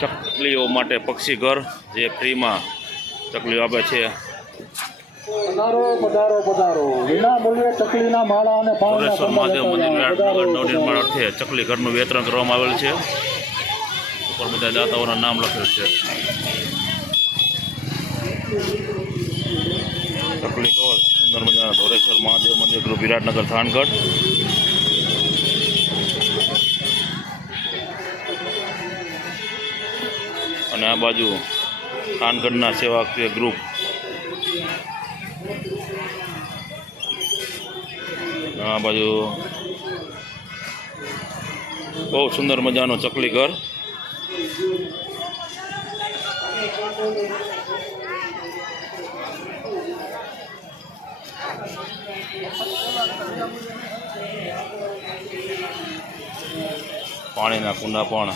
ચકલીઓ માટે પક્ષી ઘર જે ફ્રીમાં ચકલીઓ આપે છે। પધારો પધારો પધારો વિના મૂલ્યે ચકલીના માળા અને ધોળેશ્વર મહાદેવ મંદિર વિરાટનગર નવનિર્માણ અર્થે ચકલી ઘરનું વિતરણ કરવામાં આવેલ છે। ઉપર બધા દાતાઓના નામ લખેલ છે। ચકલી ઘર સુંદર મજાના ધોળેશ્વર મહાદેવ મંદિર ગ્રુપ વિરાટનગર થાનગઢ। અને આ બાજુ થાનગઢના સેવાકીય ગ્રુપ આ બાજુ બહુ સુંદર મજાનું ચકલી ઘર। પાણીના કુંડા પણ